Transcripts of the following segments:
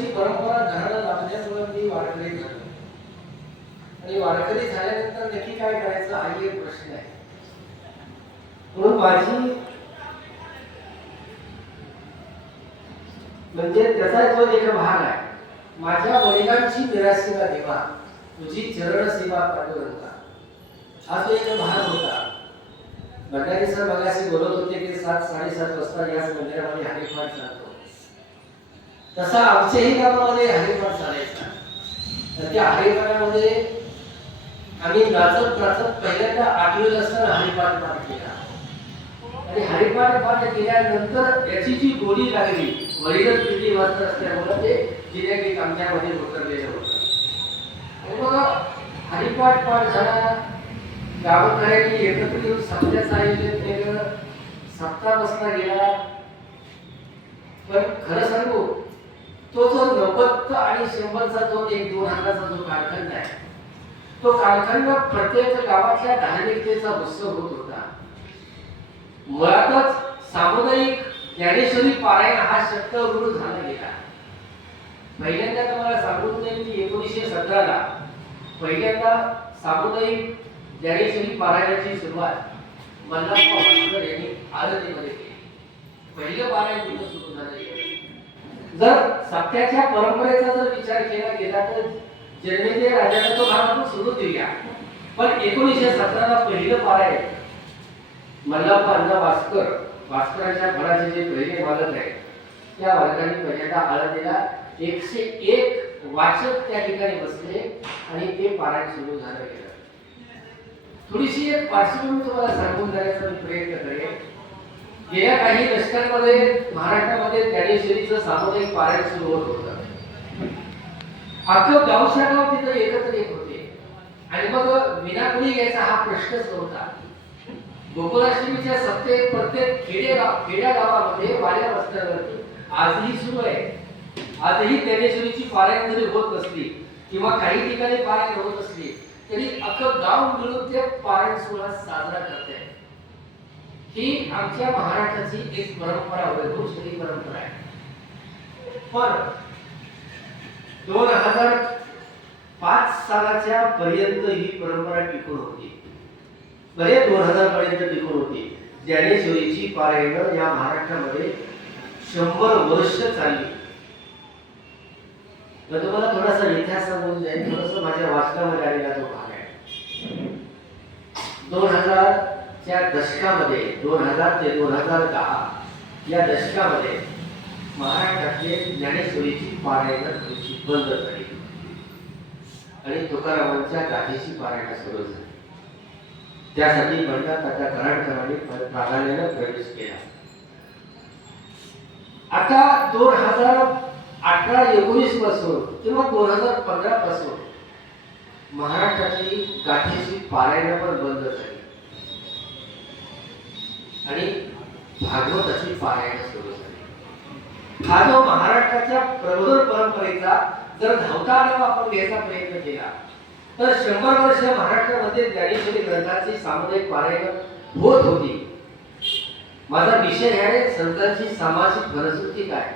अशी परंपरा घराला लाभल्यामुळे मी वारकरी झालो. आणि वारकरी झाल्यानंतर नक्की काय करायचं हा एक प्रश्न आहे. म्हणून माझी म्हणजे त्याचा तो एक भाग आहे माझ्या वडिलांची निराशीला देवा तुझी चरण सेवा पाठवता हा तो एक भाग होता भंडारी सर मगाशी बोलत होते की सात साडेसात वाजता याच मंदिरामध्ये हरिपाठ जातो. तसा आमच्याही कामामध्ये हरिपाठ चालायचा तर त्या हरिपाठामध्ये आम्ही नाचत नाचत पहिल्यांदा आठवीला असताना हरिपाठ पाठ केला. आणि हरिपाठ पाठ केल्यानंतर याची जी गोडी लागली वडीलच पिढी वाचत असल्यामुळे ते जिनेटिक आमच्यामध्ये उतरलेलं होतं. आणि मग हरिपाठ पाठ झाला. गावकऱ्यांनी एकत्र येऊन सप्त्याचं आयोजन केलं. सप्ताह बसला गेला. पण खरं सांगू तो जो नव्वद आणि शंभरचा जो एक दोन हजाराचा जो कालखंड आहे तो कालखंड प्रत्येक गावातल्या धार्मिकतेचा उत्सव होत होता. मुळातच सामुदायिक ज्ञानेश्वरी पारायण हा शब्द रूढ झाला गेला. पहिल्यांदा तुम्हाला सांगून जाईल की एकोणीसशे सतराला पहिल्यांदा सामुदायिक ज्ञानेश्वरी पारायणाची सुरुवात मल्हारप्पा यांनी आळंदीमध्ये केली. पहिलं पारायण तिथं सुरू झालं. जर सत्याच्या परंपरेचा जर विचार केला गेला तर जन्मेजय राजाचा तो भाग आपण सुरू देऊया पण एकोणीसशे सतराला पहिलं पारायण. मल्हारप्पा अण्णा भास्कर भास्करांच्या घराचे जे पहिले मालक आहेत त्या मालकांनी पहिल्यांदा आळंदीला एकशे एक वाचक त्या ठिकाणी बसले आणि ते पारायण सुरू झालं गेलं. थोडीशी एक पार्श्वभूमी तुम्हाला सांगून जाण्याचा मी प्रयत्न करेन. गेल्या काही दशकांमध्ये महाराष्ट्रामध्ये ज्ञानेश्वरीचं सामुदायिक पारायण सुरू होत होतं. अख्खं गावच्या गाव तिथं एकत्र येत होते. आणि मग विनाकुणी घ्यायचा हा प्रश्नच नव्हता. गोकुलाष्टमीच्या सत्तेत प्रत्येक खेडेगाव खेड्या गावामध्ये वाड्या रस्त्यावरती आजही सुरू आहे. आजही ज्ञानेश्वरीची पारायण जरी होत नसली किंवा काही ठिकाणी पारायण होत असली तरी अख्खं गाव मिळून ते पारायण सोहळा साजरा करते ही आमच्या महाराष्ट्राची एक परंपरा वैभवशाली परंपरा आहे. पण दोन हजार पाच सालाच्या पर्यंत ही परंपरा टिकून होती. बरे दोन हजार पर्यंत टिकून होती. ज्ञानेश्वरीची पारायण या महाराष्ट्रामध्ये शंभर वर्ष चालली. तर तुम्हाला थोडासा इतिहास सांगून जाईल थोडस माझ्या वाचनामध्ये आलेला जो भाग आहे. दोन हजार त्या दशकामध्ये दोन हजार ते दोन हजार दहा या दशकामध्ये महाराष्ट्रातले ज्ञानेश्वरीची पारायण थोडीशी बंद झाली. आणि तुकारामांच्या गाथेची पारायण सुरू झाली. त्यासाठी पंडित तात्या कराडकरांनी प्राधान्यानं प्रवेश केला. आता दोन हजार अठरा एकोणीसपासून किंवा दोन हजार पंधरा पासून महाराष्ट्राची गाठीची पारायण पण बंद झाली. आणि भागवताची पारायण सुरू झाली. हा जो महाराष्ट्राच्या प्रबोधन परंपरेचा जर धावता आढावा आपण घ्यायचा प्रयत्न केला तर शंभर वर्ष महाराष्ट्रामध्ये ज्ञानेश्वरी ग्रंथाची सामुदायिक पारायण होत होती. माझा विषय आहे संतांची सामाजिक फलश्रुती काय?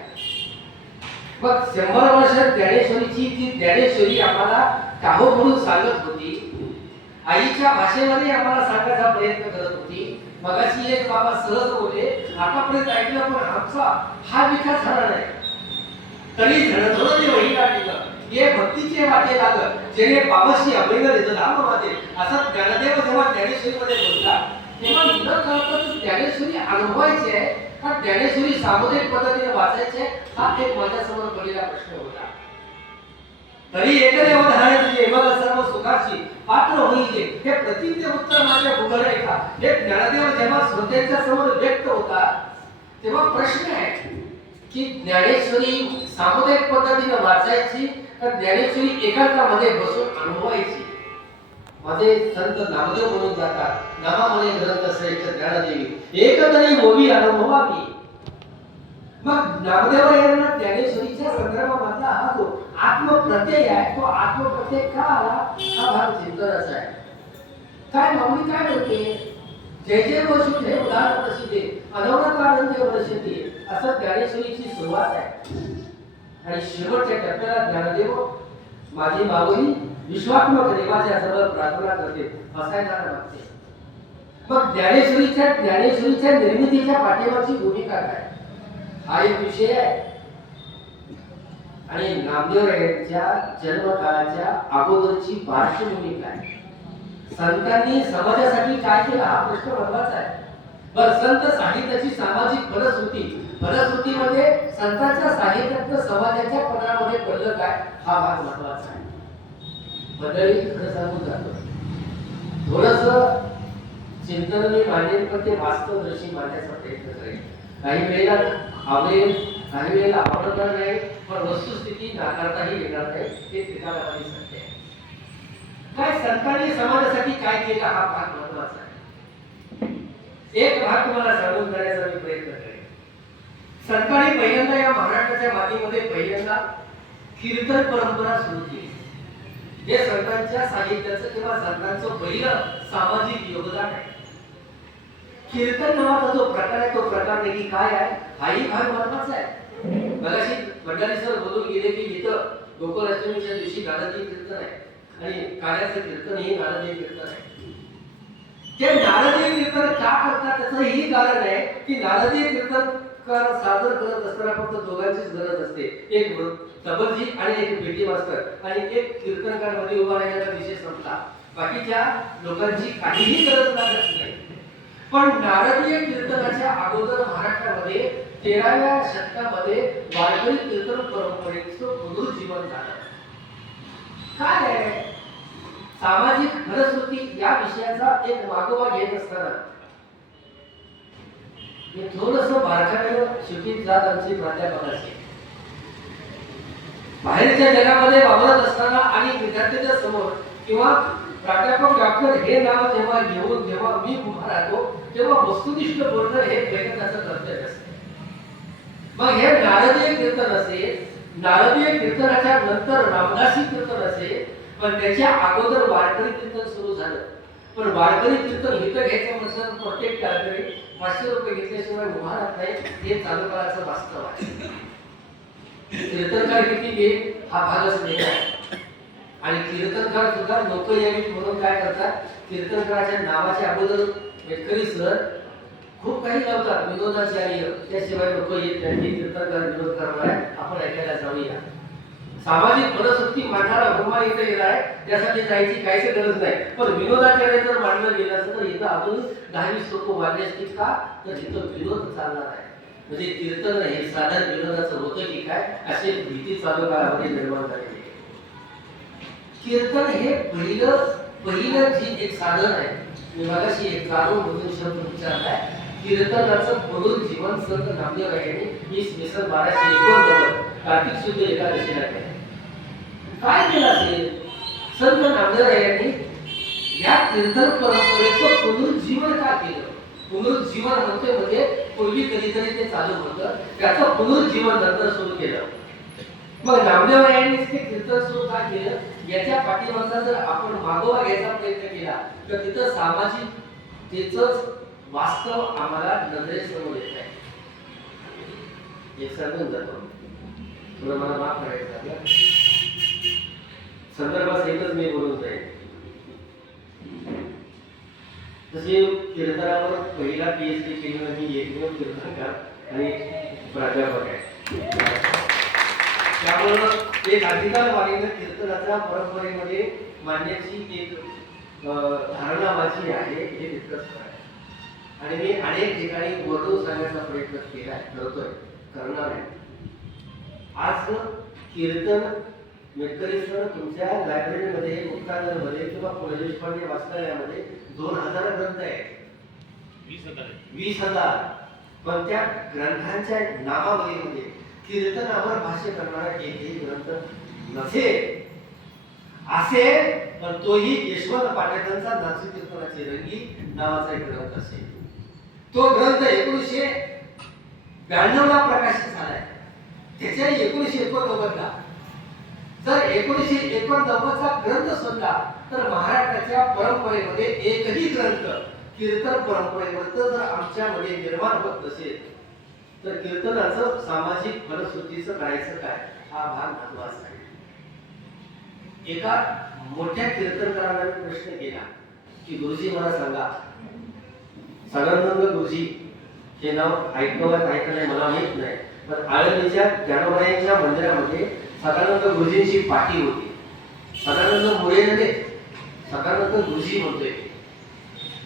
मग शंभर वर्ष ज्ञानेश्वरीची जी ज्ञानेश्वरी आम्हाला काहो म्हणून सांगत होती आईच्या भाषेमध्ये आम्हाला सांगायचा प्रयत्न करत होती मगाशी एक बाबा सहज बोलले आतापर्यंत ऐकलं पण आमचा हा विकास झाला नाही. तरी झणझण ते वही काढलं. ये भक्तीचे वाटे लागत जेणे बाबाशी अभंग देत नाम वाटे असा ज्ञानदेव जेव्हा ज्ञानेश्वरीमध्ये बोलला तेव्हा न कळतच ज्ञानेश्वरी अनुभवायची आहे का ज्ञानेश्वरी सामुदायिक पद्धतीने वाचायचे हा एक माझ्यासमोर पडलेला प्रश्न होता. तरी एकदेव धारण तुझे मग सर्व सुखाची पात्र होईल हे प्रतिज्ञ उत्तर माझ्या गुगल आहे का? हे ज्ञानदेव जेव्हा श्रोत्यांच्या समोर व्यक्त होता तेव्हा प्रश्न आहे की ज्ञानेश्वरी सामुदायिक पद्धतीने वाचायची का ज्ञानेश्वरी एकांतामध्ये बसून अनुभवायची? माझे संत नामदेव म्हणून जातात. नामामध्ये ग्रंथ श्रेष्ठ ज्ञानदेवी. एकतरी मोवी अनुभवावी. मग नामदेव यांना ज्ञानेश्वरीच्या संदर्भामधला हा जो आत्मप्रत्यय आहे तो आत्मप्रत्यय का आला? हा भाग चिंतनाचा आहे. काय माऊली काय म्हणते जय जय वसुध हे उदाहरण प्रसिद्धे अनवरत आनंद वर्षते असं ज्ञानेश्वरीची सुरुवात आहे. आणि शेवटच्या टप्प्याला ज्ञानदेव माझी माऊली विश्वात्मक देवाच्या जवळ प्रार्थना करते हसायला मागते मग ज्ञानेश्वरीच्या ज्ञानेश्वरीच्या निर्मितीच्या पाठीमागची भूमिका काय? हा एक विषय आहे. आणि नामदेव यांच्या जन्मकाळाच्या अगोदरची पार्श्वभूमी काय? संतांनी समाजासाठी काय केलं? हा प्रश्न महत्त्वाचा आहे. बर संत साहित्याची सामाजिक फलश्रुती. फलश्रुतीमध्ये संतांच्या साहित्यात समाजाच्या पदरामध्ये पडलं काय? हा भाग महत्त्वाचा आहे. मंडळी खरं सांगून जातो थोडस चिंतन मी मांडेल पण ते वास्तवदर्शी मांडण्याचा प्रयत्न करेल काही वेळेला आवडेल काही वेळेला आवडणार नाही पण वस्तुस्थिती नाकारताही येणार नाही हे पिकाला सत्य आहे. काय संतांनी समाजासाठी काय केलं हा भाग महत्त्वाचा आहे. एक भाग तुम्हाला सांगून जाण्याचा मी प्रयत्न करेन. सरकारने पहिल्यांदा या महाराष्ट्राच्या मातीमध्ये पहिल्यांदा कीर्तन परंपरा सुरू केली. हे संतांच्या साहित्याचं किंवा संतांचं पहिलं सामाजिक योगदान आहे. कीर्तन नावाचा जो प्रकार आहे तो प्रकार नेमकी काय आहे? हाही भाग महत्त्वाचा आहे. मगाशी मंडळी सर बोलून गेले की इथं गोकुलाष्टमीच्या दिवशी नारदी कीर्तन आहे आणि काळ्याचं कीर्तन हे नारदी कीर्तन आहे. ते नारदी कीर्तन का करतात त्याचं ही कारण आहे की नारदी कीर्तन कर सादर करत असताना फक्त दोघांचीच गरज असते. एक तबलजी आणि एक बेटी मास्तर आणि एक कीर्तनकारमध्ये उभा राहिलेला विषय संपला. बाकीच्या लोकांची काहीही गरज लागत नाही. पण नारदीय कीर्तनाच्या अगोदर महाराष्ट्रामध्ये तेराव्या शतकामध्ये वारकरी कीर्तन परंपरेचं पुनरुज्जीवन झालं. काय आहे? सामाजिक फलश्रुती या विषयाचा एक मागोवा घेत असताना मी थोडस बारकाईनं शिकित जात आमची प्राध्यापक असेल बाहेरच्या जगामध्ये वावरत असताना आणि विद्यार्थ्याच्या समोर किंवा प्राध्यापक डॉक्टर हे नाव जेव्हा घेऊन जेव्हा मी उभा राहतो तेव्हा वस्तुनिष्ठ बोलणं हे लेखकाचं कर्तव्य असते. मग हे नारदीय कीर्तन असेल नारदीय कीर्तनाच्या नंतर रामदासी कीर्तन असेल पण त्याच्या अगोदर वारकरी कीर्तन सुरू झालं. पण वारकरी कीर्तन इथं घ्यायचं म्हटलं प्रत्येक कारकरी पाचशे रुपये घेतल्याशिवाय उभा राहत नाही हे चालू काळाचं वास्तव आहे. कीर्तनकार किती घेईल हा भागच नाही आणि कीर्तनकार सुद्धा लोक यावी म्हणून काय करतात? कीर्तनकाराच्या नावाच्या अगोदर वेटकरी सर खूप काही लावतात. विनोदाचार्य त्याशिवाय लोक येत नाही. कीर्तनकार विनोद करणार आहे. आपण ऐकायला जाऊया. सामाजिक फलश्रुती मांडणारा हुमा इथे येणार आहे. त्यासाठी जायची काहीच गरज नाही. पण विनोदाचार्य जर मांडलं गेलं असं तर इथं अजून दहा वीस लोक वाढले असतील का? तर इथं विनोद चालणार आहे. म्हणजे कीर्तन हे साधारण विनोदाचं होतं की काय? असे भीती चालू काळामध्ये निर्माण झालेली आहे. कीर्तन हे पहिलं पहिलं जी एक साधन आहे. मी मगाशी एक जाणून म्हणून शब्द विचारलाय कीर्तनाचं पुनरुज्जीवन संत नामदेव यांनी वीस सन बाराशे एकोणनव्वद कार्तिक शुद्ध एकादशीला केलं काय केलं असेल? संत नामदेव यांनी या कीर्तन परंपरेचं पुनरुज्जीवन का केलं? पुनरुज्जीवन म्हणतोय म्हणजे पूर्वी कधीतरी ते चालू होतं. त्याचं पुनरुज्जीवन नंतर सुरू केलं. मग नामदेव ते कीर्तन सुरू का केलं याच्या पाठीमागचा जर आपण मागोवा घ्यायचा प्रयत्न केला तर तिथं सामाजिक तिथंच वास्तव आम्हाला नजरेसमोर येत आहे. एक सांगून जातो तुला मला माफ करायचं संदर्भात एकच मी बोलून जाईल. तसे कीर्तनावर पहिला पीएचडी केली मी एकमेव कीर्तनकार आणि प्राध्यापक आहे त्यामुळं एक कीर्तनाच्या परंपरेमध्ये मांडण्याची एक धारणा माझी आहे हे तितकंच खरं आहे. आणि मी अनेक ठिकाणी वरडून सांगण्याचा प्रयत्न केला करतोय करणार आहे. आज कीर्तन मेटकरी सर तुमच्या लायब्ररीमध्ये मुक्तांगणमध्ये किंवा पु ल देशपांडे वाचनालयामध्ये दोन हजार ग्रंथ आहेत. वीस हजार आहे. वीस हजार. पण त्या ग्रंथांच्या नामावलीमध्ये कीर्तनावर भाष्य करणारा एकही ग्रंथ नसेल असे पण तोही यशवंत पाठकांचा नाचू कीर्तनाची रंगी नावाचा एक ग्रंथ असेल तो ग्रंथ एकोणीसशे ब्याण्णव ला प्रकाशित झालाय. त्याच्या एकोणीसशे एकोणनव्वदला. जर एकोणीसशे एकोणनव्वदचा ग्रंथ सोडला तर महाराष्ट्राच्या परंपरेमध्ये एकही ग्रंथ कीर्तन परंपरेमध्ये जर आमच्यामध्ये निर्माण होत नसेल तर कीर्तनाचं सामाजिक फलश्रुतीचं करायचं काय? हा भाग महत्त्वाचा आहे. एका मोठ्या कीर्तनकाराने प्रश्न केला की गुरुजी मला सांगा. सदानंद गुरुजी हे नाव ऐकलं ऐकलं मला माहीत नाही. पण आळंदीच्या ज्ञानोबाईंच्या मंदिरामध्ये सदानंद गुरुजींची पाठी होती. सदानंद मुळे नव्हे सदानंद गुरुजी म्हणतोय.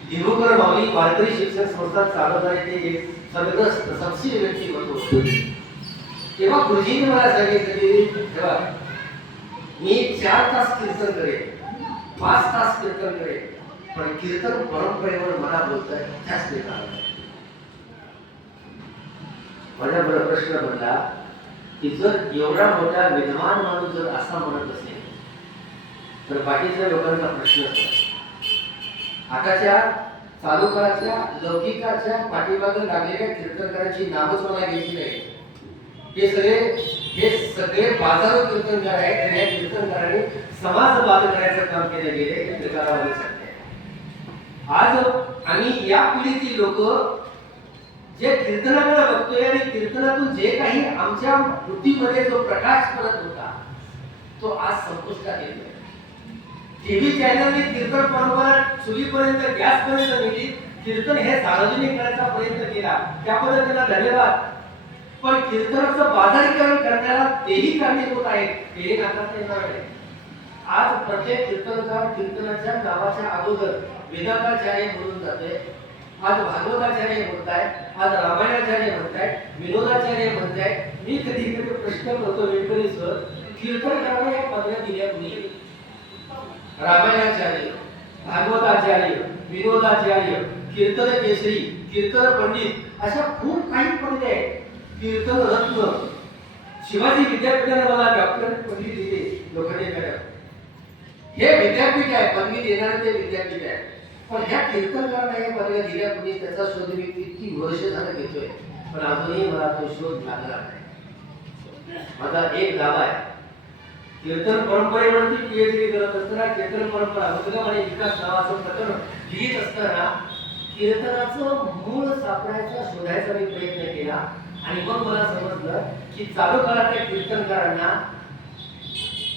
दिगुकर माऊली वारकरी शिक्षण संस्था चालवणारे ते एक सदग्रस्त सबसिडी व्यक्ती होतो तेव्हा गुरुजीने मला सांगितलं की तेव्हा मी चार तास कीर्तन करेन पाच तास कीर्तन करेन पण कीर्तन परंपरेवर मला बोलताय त्याच नाही माझ्या बरं प्रश्न म्हणला की जर एवढा मोठा विद्वान माणूस जर असा म्हणत असेल तर बाकीच्या लोकांचा प्रश्न असतो. आताच्या चालुकाराच्या लौकिकाच्या पाठीमागे लागलेल्या कीर्तनकारांची नावच मला घ्यायची नाही. हे सगळे हे सगळे बाजारो कीर्तनकार आहेत आणि या कीर्तनकाराने समाज बाद करायचं काम केलं गेले हे आज आम्ही या पिढीतील लोक जे कीर्तनाकडे बघतोय आणि कीर्तनातून जे काही आमच्या वृत्तीमध्ये जो प्रकाश पडत होता तो आज संपुष्टात येतोय. टीव्ही चॅनलने कीर्तन परंपरा चुलीपर्यंत गॅस पर्यंत नेली. कीर्तन हे सार्वजनिक करायचा प्रयत्न केला. त्याबद्दल त्यांना धन्यवाद. पण कीर्तनाचं बाजारीकरण करण्याला तेही कारणीभूत आहेत. तेही नाकारता येणार नाही आज प्रत्येक कीर्तनकार कीर्तनाच्या नावाच्या अगोदर वेदांताचार्य बोलून जाते आज भागवताचार्य म्हणताय. आज रामायणाचार्य म्हणताय. विनोदाचार्य म्हणताय. मी कधी कधी प्रश्न करतो वेळकरी सर. कीर्तन करायला या पदव्या दिल्या रामायणाचार्य भागवताचार्य विनोदाचार्य कीर्तन केसरी कीर्तन पंडित अशा खूप काही पंडित आहेत. कीर्तन रत्न. शिवाजी विद्यापीठाने मला डॉक्टर पदवी दिली लोखंडे मॅडम हे विद्यापीठ आहे पदवी देणारे ते विद्यापीठ आहे. पण ह्या कीर्तनकारांना या पदव्या दिल्यापूर्वी त्याचा शोध मी किती वर्ष झालं घेतोय. पण अजूनही मला तो शोध लागला नाही. माझा एक दावा आहे. कीर्तन परंपरेवरती पीएचडी करत असताना कीर्तन परंपरा उद्गम आणि विकास नावाचं प्रकरण लिहित असताना कीर्तनाचं मूळ सापडायचा शोधायचा मी प्रयत्न केला. आणि मग मला समजलं की चालू काळातल्या कीर्तनकारांना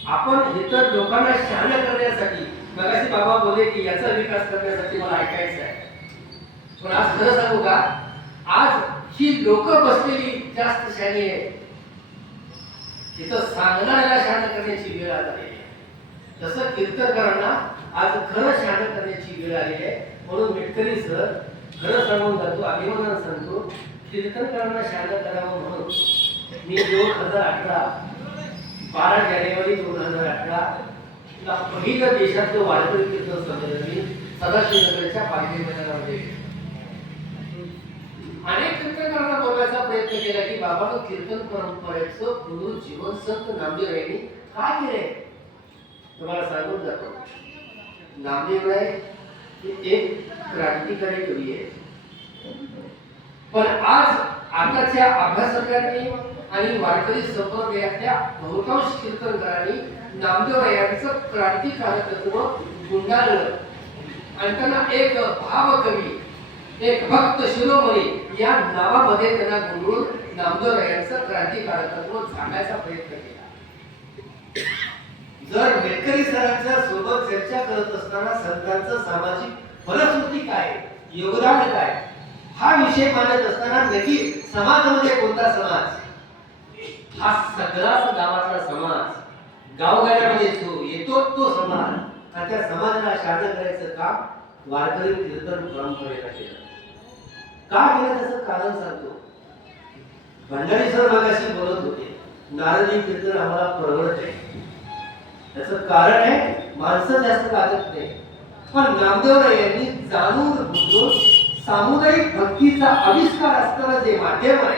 आपण इतर लोकांना शहाण करण्यासाठी मगाशी बाबा बोलले की याचा विकास करण्यासाठी मला ऐकायचं आहे. पण आज खरं सांगू का? आज ही लोक बसलेली जास्त शहाणी आहे इथं सांगणाऱ्याला शांत करण्याची वेळ आलेली आहे. तसं कीर्तनकारांना आज खरं शांत करण्याची वेळ आलेली आहे म्हणून मिटकरी सर खरं सांगून जातो अभिमानानं सांगतो कीर्तनकारांना शांत करावं म्हणून मी दोन हजार अठरा बारा जानेवारी दोन हजार अठरा पहिलं देशातलं वाढतं कीर्तन संमेलन मी सदाशिवनगरच्या पालखी मैदानामध्ये अनेक कीर्तनकारांना बोलवायचा प्रयत्न केला की बाबानं कीर्तन परंपरेचं पुनरुज्जीवन संत नामदेव यांनी का केलंय? तुम्हाला सांगून जातो. नामदेव राय हे एक क्रांतिकारी कवी आहे पण आज आताच्या अभ्यासकांनी आणि वारकरी यातल्या बहुतांश कीर्तनकारांनी नामदेव यांचं क्रांतिकारकत्व गुंडाळलं. आणि त्यांना एक भावकवी एक भक्त शिरोमणी या नावामध्ये त्यांना गुंडळून नामदेव यांचं क्रांतिकारकत्व झाडायचा प्रयत्न केला. जर मेटकरी सरांच्या सोबत चर्चा करत असताना संतांचं सामाजिक फलश्रुती काय योगदान काय हा विषय मानत असताना नक्की समाजामध्ये कोणता समाज? हा सगळाच गावातला समाज गावगाड्यामध्ये जो येतो तो समाज. आणि त्या समाजाला शांत करायचं काम वारकरी कीर्तन परंपरेला केलं. का केलं त्याचं कारण सांगतो. भंडारी सर मागाशी बोलत होते नारदी कीर्तन आम्हाला परवडत आहे. त्याचं कारण आहे माणसं जास्त लागत नाही. पण नामदेवराय यांनी जाणून बुजून सामुदायिक भक्तीचा आविष्कार असताना जे माध्यम आहे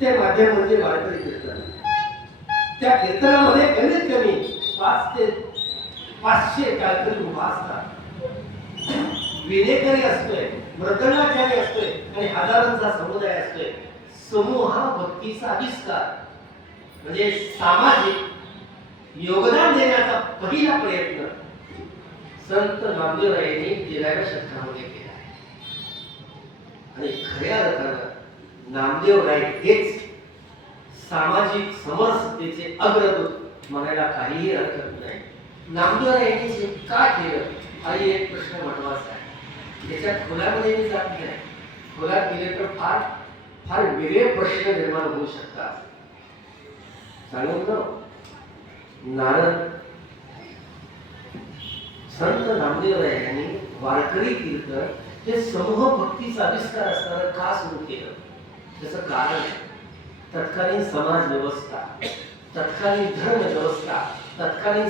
ते माध्यम म्हणजे वारकरी कीर्तन. त्या कीर्तनामध्ये कमीत कमी पाच ते पाचशे काहीतरी उभा असतात. विनेकरी असतोय मृदंगाचारी असतोय आणि हजारांचा समुदाय असतोय. समूह हा भक्तीचा आविष्कार. म्हणजे सामाजिक योगदान देण्याचा पहिला प्रयत्न संत नामदेव यांनी तेराव्या शतकामध्ये केला आहे. आणि खऱ्या अर्थानं नामदेव राय हेच सामाजिक समरसतेचे अग्रदूत म्हणायला काहीही हरकत नाही. नामदेव यांनी का केलं? हा एक प्रश्न महत्त्वाचा आहे. त्याच्या खोलामध्ये मी जात नाही. खोलात गेले तर फार फार वेगळे प्रश्न निर्माण होऊ शकतात. सांगू ना नारद, संत नामदेव यांनी वारकरी कीर्तन हे समूह भक्तीचा आविष्कार असताना का सुरू केलं? त्याचं कारण तत्कालीन समाज व्यवस्था, तत्कालीन धर्म व्यवस्था, तत्कालीन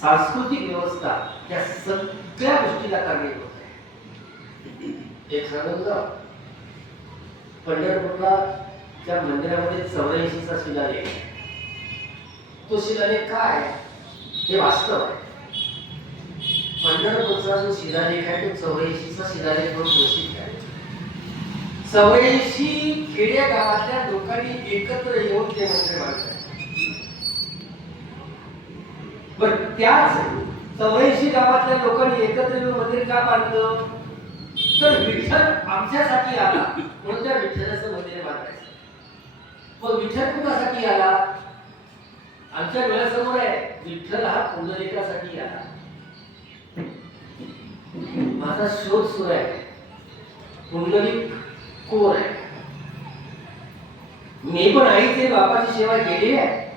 सांस्कृतिक व्यवस्था, या सगळ्या गोष्टीला कारणीभूत. आहे एक सांगून पंढरपूरला त्या मंदिरामध्ये चौऱ्याऐंशीचा शिलालेख तो शिलालेख काय हे वास्तव आहे. पंढरपूरचा जो शिलालेख आहे तो चौऱ्याऐंशीचा शिलालेख म्हणून घोषित आहे. चौऱ्याऐंशी खेडेगावातल्या लोकांनी एकत्र येऊन ते मंदिर बांधलं पण त्याच चौऱ्याऐंशी गावातल्या लोकांनी एकत्र येऊन मंदिर का बांधलं? तर विठ्ठल आमच्यासाठी आला. म्हणून त्या विठ्ठलाचं मंदिर बांधायचं? मग विठ्ठल कुणासाठी आला? आमच्या डोळ्यासमोर आहे. विठ्ठल हा पुनरेकासाठी आला. माझा शोध सुरू आहे. पुंडलिक कोण आहे? मी पण आईचे बापाची सेवा केली आहे.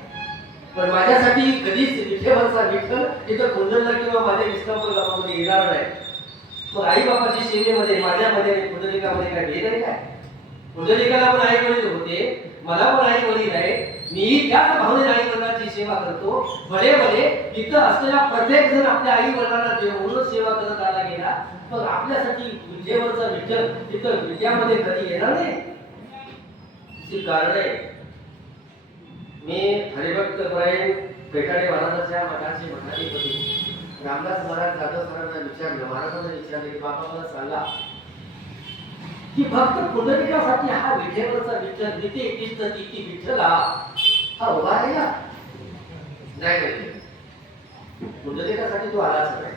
पण माझ्यासाठी कधीच विठ्ठलचा विठ्ठल इथं कुंडलला किंवा माझ्या विस्तापूर गावामध्ये येणार नाही. मग आई बापाची सेवेमध्ये माझ्यामध्ये आणि काय भेद आहे काय? पुंडलिकाला पण आई वडील होते मला पण आई वडील आहे मी त्याच भावने आई वडिलांची सेवा करतो. भले भले तिथं असलेला प्रत्येक जण आपल्या आई वडिलांना देव सेवा करत आला गेला पण आपल्यासाठी विजेवरचा विठ्ठल तिथं विद्यामध्ये कधी येणार नाही? कारण आहे. मी हरिभक्त प्राईम पेटाडे महाराजाच्या मठाचे मठाधिपती. रामदास महाराज जाधव सरांना विचारलं महाराजांना विचारलं की बाबा मला सांगा की फक्त पुनर्विकासाठी हा विठेवरचा विठ्ठल नित्य इष्ट की विठ्ठला हा उभा आहे का? नाही नाही पुनर्विकासाठी तो आलाच नाही.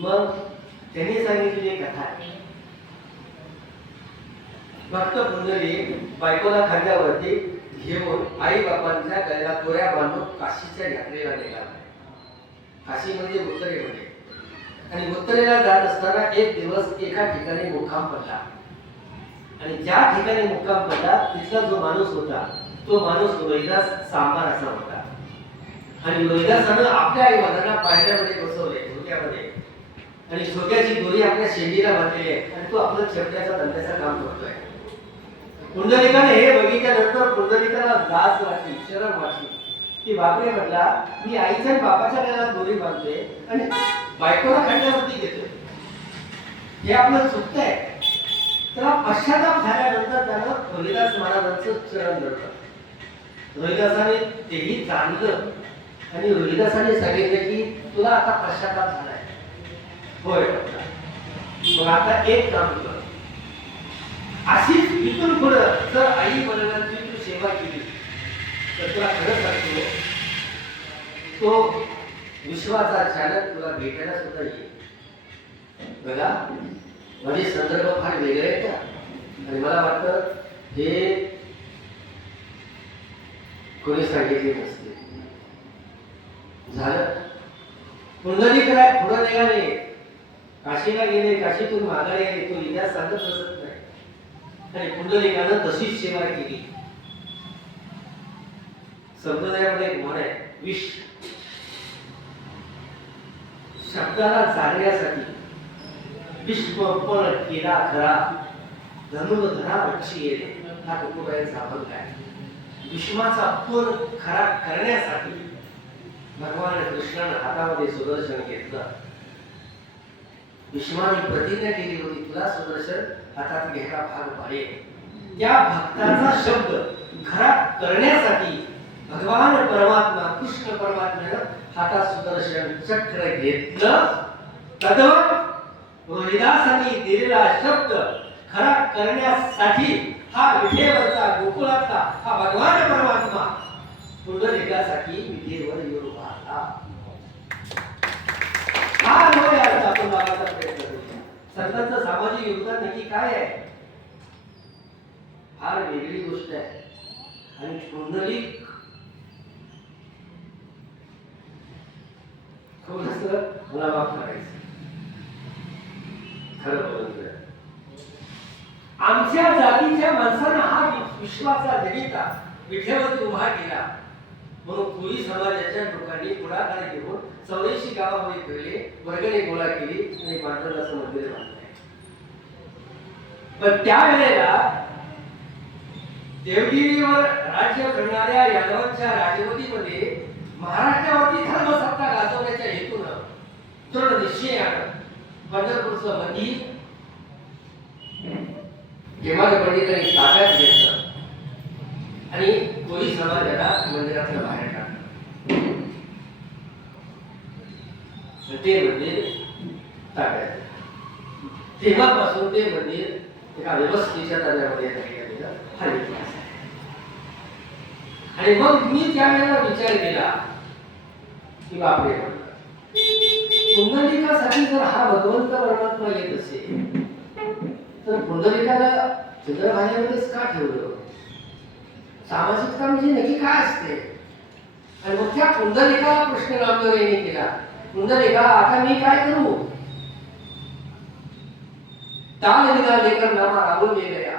मग त्यांनी सांगितलेली एक कथा आहे. भक्त पुंडरी बायकोला खांद्यावरती घेऊन आई बाबांच्या गळ्याला दोऱ्या बांधून काशीच्या यात्रेला निघाला. काशी म्हणजे उत्तरेमध्ये आणि उत्तरेला जात असताना एक दिवस एका ठिकाणी मुक्काम पडला. आणि ज्या ठिकाणी मुक्काम पडला तिथला जो माणूस होता तो माणूस रोहिदास सांबार असा होता. आणि रोहिदासानं आपल्या आई वडिलांना पायऱ्यामध्ये बसवले छोट्यामध्ये आणि छोट्याची दोरी आपल्या शेंडीला बांधलेली आहे. आणि तो आपलं शेपट्याचा धंद्याचं काम करतोय. पुंडलिकाने हे बघितल्यानंतर पुंडलिकाला लाज वाटली शरम वाटली. की बापरे म्हटला मी आईच्या आणि बापाच्या गळ्याला दोरी बांधते आणि बायकोला खाण्यावरती घेतोय हे आपलं चुकतंय. त्याला पश्चाताप झाल्यानंतर त्यानं रोहिदास महाराजांचं चरण धरलं रोहिदासाने तेही जाणलं आणि रोहिदासाने सांगितलं की तुला आता पश्चाताप झालाय. होय मग आता एक काम कर. अशीच इथून पुढं जर आई वडिलांची तू सेवा केली तर तुला खरं सांगतो तो विश्वाचा चालक तुला भेटायला सुद्धा येईल. बघा माझे संदर्भ फार वेगळे आहेत का? आणि मला वाटतं हे कोणी सांगितले नसते. झालं. पुंडलिक राय पुढं निघाले? काशीला गेले काशीतून माघारी गेले तो इतिहास सांगत बसत नाही. आणि पुंडलिकानं तशीच सेवा केली. संप्रदायामध्ये एक म्हण आहे विष. शब्दाला जाण्यासाठी विश्व पण केला खरा धनुर्धरा वक्षी येणे. हा कुटुंबाचा अभंग आहे विश्वाचा पण खरा करण्यासाठी भगवान कृष्णानं हातामध्ये सुदर्शन घेतलं. विश्वाने प्रतिज्ञा केली होती तुला सुदर्शन हातात घ्यायला भाग पाडेल. त्या भक्ताचा शब्द घरात करण्यासाठी भगवान परमात्मा कृष्ण परमात्म्यानं हातात सुदर्शन चक्र घेतलं. तदवत रोहिदासांनी दिलेला शब्द खरा करण्यासाठी हा विठेवरचा गोकुळातला हा भगवान परमात्मा पुंडलिकासाठी विठेवर येऊन उभा हा अनुभव आहे आपण बघायचा प्रयत्न करूया संतांचं सामाजिक योगदान नक्की काय आहे? फार वेगळी गोष्ट आहे. आणि पुंडलिक थोडस मला माफ करायचं. खरं बोलतोय. आमच्या जातीच्या माणसानं हा विश्वाचा जनिता विठ्यावरती उभा केला. म्हणून कोळी समाजाच्या लोकांनी पुढाकार घेऊन चौऱ्याऐंशी गावामध्ये फिरले वर्गणी गोळा केली आणि मंदिर पण त्यावेळेला देवगिरीवर राज्य करणाऱ्या यादवांच्या राजवटीमध्ये महाराष्ट्रावरती धर्मसत्ता गाजवण्याच्या हेतूनं दृढ निश्चयानं पंढरपूरचं मंदिर हेमाड पंडितांनी ताब्यात घेतलं आणि पोलीस समाजाला मंदिरातलं बाहेर टाकलं. ते मंदिर ताब्यात तेव्हापासून ते मंदिर एका व्यवस्थेच्या ताब्यामध्ये राहिलेलं हा आणि मग मी त्यावेळेला विचार केला की बापरे. म्हणलं पुंडलिकासाठी जर हा भगवंत वर्णात्मा येत असेल तर पुंडलिकाला चंद्रभागेमध्येच का ठेवलं? सामाजिकता म्हणजे नक्की काय असते? आणि मग त्या पुंडलिकाला प्रश्न रामदेवरायांनी केला पुंडलिका आता मी काय करू? ताल निघा लेकर नामा राबून गया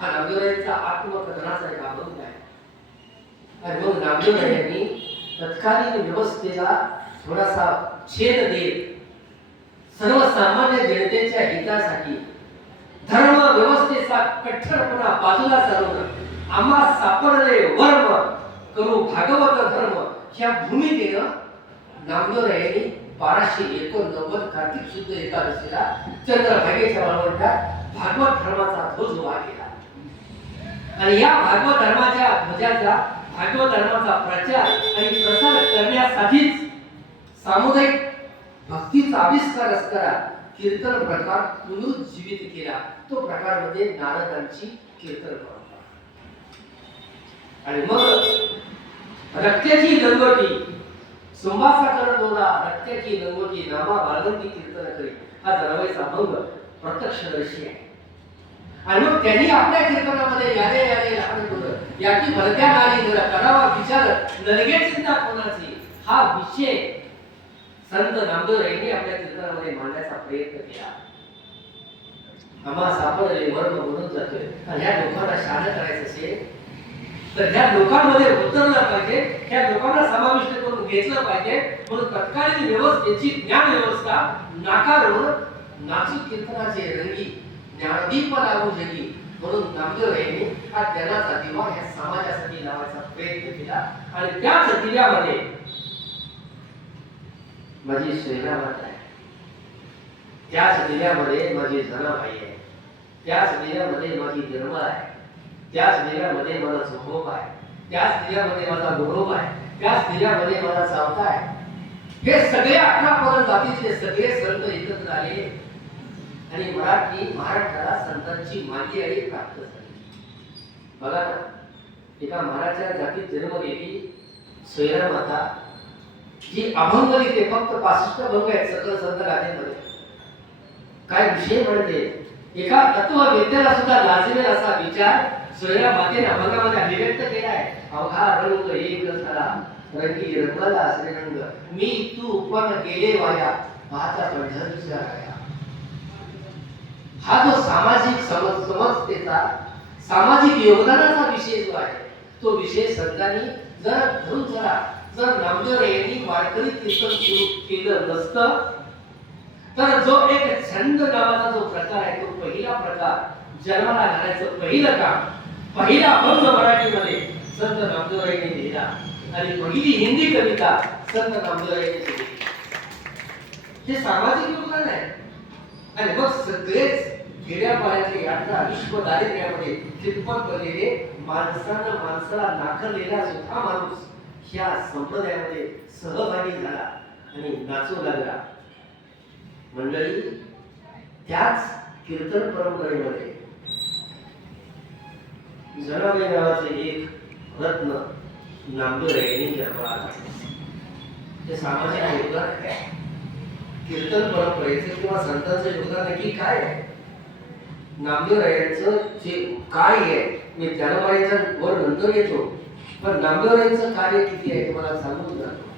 हा नामदेवरायांचा आत्मकथनाचा एक अभंग आहे आणि नामदेव यांनी तत्कालीन व्यवस्थेला थोडासा छेद देत सर्वसामान्य जनतेच्या हितासाठी धर्म व्यवस्थेचा कठ्ठरपणा बाजूला सारून आम्हा सापडले वर्म करू भागवत धर्म. ह्या भूमिकेनं नामदेव यांनी बाराशे एकोणनव्वद कार्तिक शुद्ध एकादशीला चंद्रभागेच्या वाळवंटात भागवत धर्माचा ध्वज उभा केला. आणि या भागवत धर्माच्या ध्वजाचा भागवत धर्माचा प्रचार आणि प्रसार करण्यासाठीच सामुदायिक भक्तीचा आविष्कार असणारा कीर्तन प्रकार पुनरुज्जीवित केला. तो प्रकार म्हणजे नारदांची कीर्तन परंपरा आणि मग रक्त्याची लंगोटी. सुंबाचा कर रक्त्याची लंगोटी नामा बाळगंती कीर्तन करी. हा जनाबाईचा भंग प्रत्यक्षदर्शी आहे. आणि मग त्यांनी आपल्या कीर्तनामध्ये यारे यारे लहान मुलं याची भरत्या नारी जरा करावा विचार नलगे चिंता कोणाची हा विषय संत नामदेव यांनी आपल्या कीर्तनामध्ये मांडण्याचा प्रयत्न केला. आम्हा सापडले वर्ग म्हणून जातोय. आणि ह्या लोकांना शान करायचं असेल तर ह्या लोकांमध्ये उतरलं पाहिजे ह्या लोकांना समाविष्ट करून घेतलं पाहिजे. म्हणून तत्कालीन व्यवस्थेची ज्ञान व्यवस्था नाकारून नाचू कीर्तनाचे रंगी ज्ञानदीप लागू जगी म्हणून नामदेव यांनी हा ज्ञानाचा दिवा ह्या समाजासाठी लावायचा प्रयत्न केला. आणि त्याच दिव्यामध्ये माझी श्रीरामात आहे. त्याच दिव्यामध्ये माझी धनाबाई आहे. त्याच दिव्यामध्ये माझी निर्मळ आहे. त्याच दिव्यामध्ये माझा झोप आहे. त्याच दिव्यामध्ये माझा गौरव आहे. त्याच दिव्यामध्ये माझा चावता आहे. हे सगळे अठरा परत जातीचे सगळे संत एकत्र आले. आणि मराठी महाराष्ट्राला संतांची मागी आणि प्राप्त झाली. बघा ना एका महाराष्ट्राच्या जातीत जन्म गेली सोयरा माता. जी अभंग लिहिते फक्त पासष्ट अभंग आहेत सकल संत गाथेमध्ये. काय विषय म्हणते? एका तत्व वेद्याला सुद्धा लाजलेला असा विचार सोयरा मातेने अभंगामध्ये अभिव्यक्त केला आहे. अवघा रंग एक झाला रंगी रंगला श्रीरंग मी तू पण गेले वाया पाहता पंढरीच्या हा जो सामाजिक समज समजतेचा सामाजिक योगदानाचा विषय जो आहे तो विषय संतांनी जर धरून झाला जर नामदेव यांनी वारकरी कीर्तन सुरू केलं नसतं तर जो एक छंद नावाचा जो प्रकार आहे तो पहिला प्रकार जन्माला घालायचं पहिलं काम पहिला अभंग मराठीमध्ये संत नामदेव यांनी लिहिला आणि पहिली हिंदी कविता संत नामदेव यांनी लिहिली. हे सामाजिक योगदान आहे. आणि मग सगळेच खेड्यापाड्यातले यात्रा विश्व दारिद्र्यामध्ये चितपट बनलेले माणसानं माणसाला नाकारलेला सुद्धा माणूस ह्या संप्रदायामध्ये सहभागी झाला आणि नाचू लागला. मंडळी त्याच कीर्तन परंपरेमध्ये जनाबाई नावाचे एक रत्न नामदेव यांनी जन्माला ते सामाजिक योगदान काय? कीर्तन परंपरेचे किंवा संतांचे योगदान नक्की काय? आहे नामदेव रायांचं जे काय आहे मी जनाबाईचा वर नंतर येतो पण नामदेवरायांचं कार्य किती आहे तुम्हाला सांगून जातो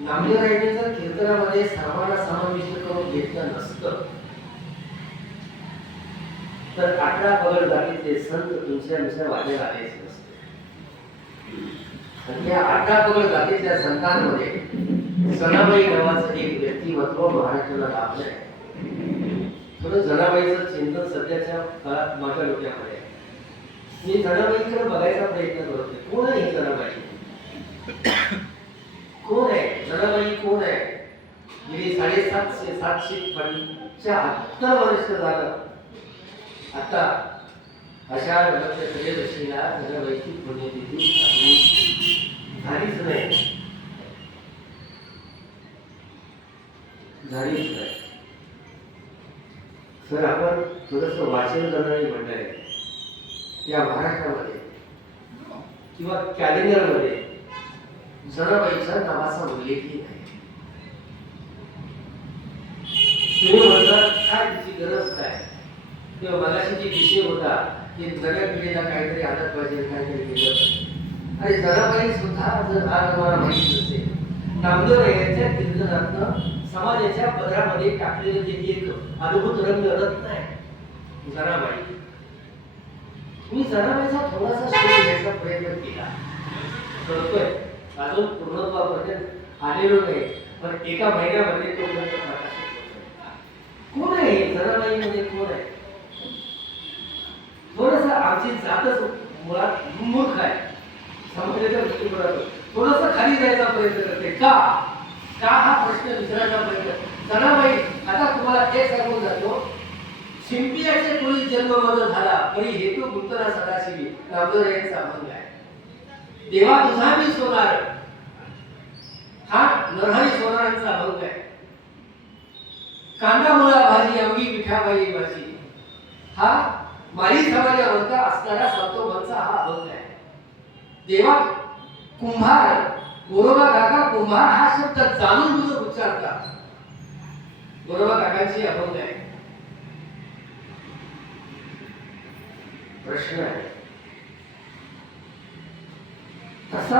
नामदेवरायांनी जर कीर्तनामध्ये सर्वांना समाविष्ट करून घेतलं नसतं. तर अठरा पगड जातीतले संत दुसऱ्या वाटेला आलेच नसते. आणि या अठरा पगड जातीतल्या संतांमध्ये सनाबाई नावाचं एक व्यक्तिमत्व महाराष्ट्राला लाभलं आहे जनाबाईचं चिंतन सध्याच्या काळात माझ्या डोक्यामध्ये आहे. मी जनाबाईकडे बघायचा प्रयत्न करतोय कोण आहे जनाबाई? कोण आहे? जनाबाई कोण आहे? गेली साडेसातशे सातशे पंच्याहत्तर वर्ष झालं. आता अशा त्रयोदशीला जनाबाईची पुण्यतिथी झालीच नाही. झालीच नाही. सर आपण थोडस वाचन करणारी मंडळ आहे या महाराष्ट्रामध्ये किंवा कॅलेंडरमध्ये जनाबाईच्या नावाचा उल्लेखही नाही. तुम्ही म्हणतात काय तिची गरज काय? किंवा मगाशी जी विषय होता की नव्या पिढीला काहीतरी आदत पाहिजे काहीतरी केलं आणि अरे जनाबाई सुद्धा जर आज मला माहिती नसेल नामदेव यांच्या कीर्तनातनं समाजाच्या पदरामध्ये टाकलेलं जे एक अद्भुत रंग रत्न आहे. जनाबाई मी जनाबाईचा थोडासा शोध घ्यायचा प्रयत्न केला. करतोय अजून पूर्णत्वापर्यंत आलेलो नाही पण एका महिन्यामध्ये तो ग्रंथ प्रकाशित कोण आहे? जनाबाई म्हणजे कोण आहे? थोडस आमची जातच मुळात मूर्ख आहे. समुद्राच्या दृष्टिकोनातून थोडस खाली जायचा प्रयत्न करते. का? का हा प्रश्न विचारायचा प्रयत्न जनाबाई आता तुम्हाला हे सांगून जातो. शिंपियाचे कोणी जन्म झाला तरी हेतू गुप्तना सदाशिवी रामदेव यांचा अभंग आहे. देवा तुझा मी सोनार हा नरहरी सोनारांचा अभंग आहे. कांदा मुळा भाजी अवघी पिठाबाई भाजी हा माळी समाजावरचा असणारा संतोबांचा हा अभंग आहे. देवा कुंभार गोरोबा काका कुंभार हा शब्द जाणून बुजून उच्चारतात. गोरोबा काकांची अभंग आहे. प्रश्न आहे. तसा